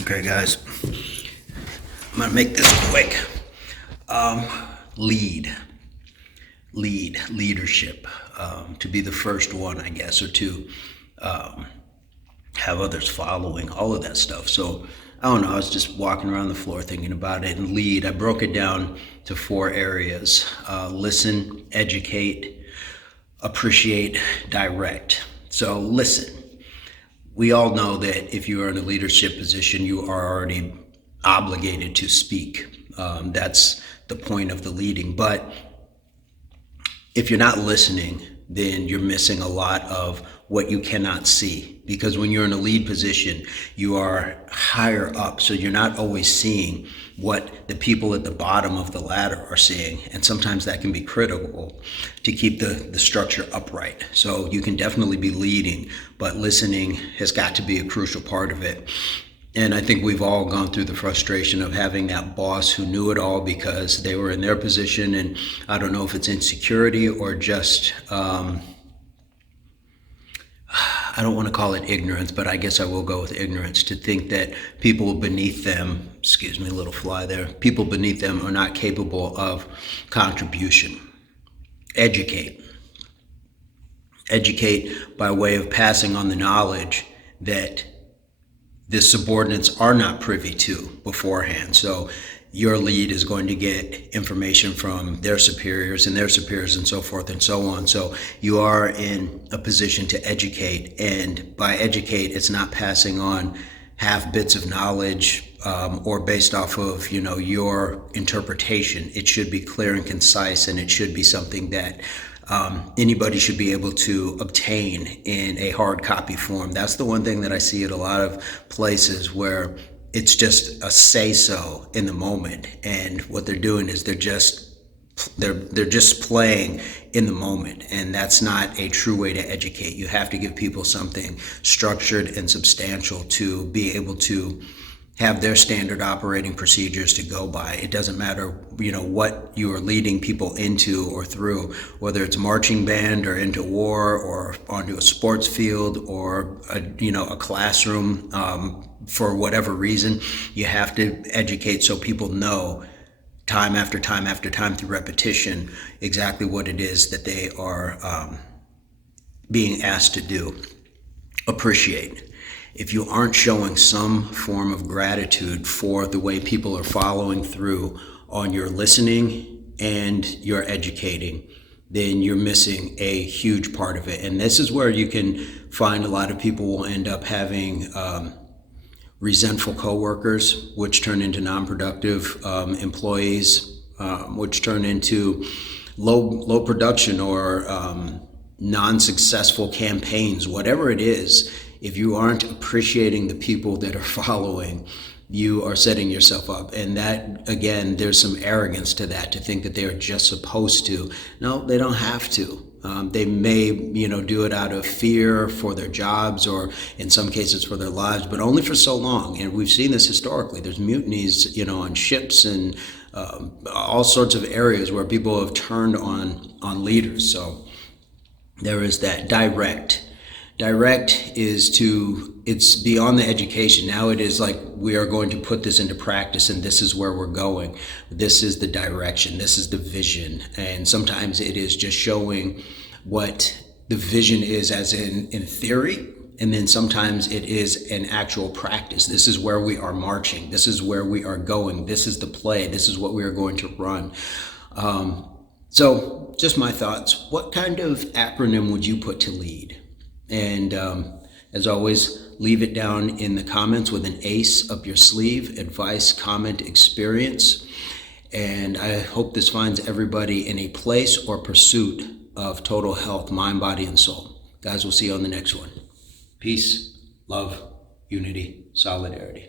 Okay, guys, I'm gonna make this quick. Lead, leadership, to be the first one, I guess, or to have others following, all of that stuff. So I don't know, I was just walking around the floor thinking about it. And lead, I broke it down to four areas: listen, educate, appreciate, direct. So listen. We all know that if you are in a leadership position, you are already obligated to speak. That's the point of the leading. But if you're not listening, then you're missing a lot of what you cannot see. Because when you're in a lead position, you are higher up. So you're not always seeing what the people at the bottom of the ladder are seeing. And sometimes that can be critical to keep the structure upright. So you can definitely be leading, but listening has got to be a crucial part of it. And I think we've all gone through the frustration of having that boss who knew it all because they were in their position. And I don't know if it's insecurity or just, I don't want to call it ignorance, but I guess I will go with ignorance, to think that people beneath them, excuse me, a little fly there, people beneath them are not capable of contribution. Educate. Educate by way of passing on the knowledge that the subordinates are not privy to beforehand. So your lead is going to get information from their superiors and so forth and so on. So you are in a position to educate, and by educate, it's not passing on half bits of knowledge or based off of your interpretation. It should be clear and concise, and it should be something that anybody should be able to obtain in a hard copy form. That's the one thing that I see at a lot of places where it's just a say-so in the moment, and what they're doing is they're just playing in the moment, and that's not a true way to educate. You have to give people something structured and substantial to be able to have their standard operating procedures to go by. It doesn't matter, what you are leading people into or through, whether it's marching band or into war or onto a sports field or a classroom. For whatever reason, you have to educate so people know time after time after time through repetition exactly what it is that they are being asked to do. Appreciate. If you aren't showing some form of gratitude for the way people are following through on your listening and your educating, then you're missing a huge part of it. And this is where you can find a lot of people will end up having resentful coworkers, which turn into non-productive employees, which turn into low production or non-successful campaigns, whatever it is. If you aren't appreciating the people that are following, you are setting yourself up. And that, again, there's some arrogance to that, to think that they are just supposed to. No, they don't have to. They may, do it out of fear for their jobs or in some cases for their lives, but only for so long. And we've seen this historically. There's mutinies, on ships and all sorts of areas where people have turned on leaders. So there is that. Direct it's beyond the education. Now it is like, we are going to put this into practice, and this is where we're going. This is the direction. This is the vision. And sometimes it is just showing what the vision is as in theory. And then sometimes it is an actual practice. This is where we are marching. This is where we are going. This is the play. This is what we are going to run. So just my thoughts. What kind of acronym would you put to lead? And as always, leave it down in the comments with an ace up your sleeve: advice, comment, experience. And I hope this finds everybody in a place or pursuit of total health, mind, body, and soul. Guys, we'll see you on the next one. Peace, love, unity, solidarity.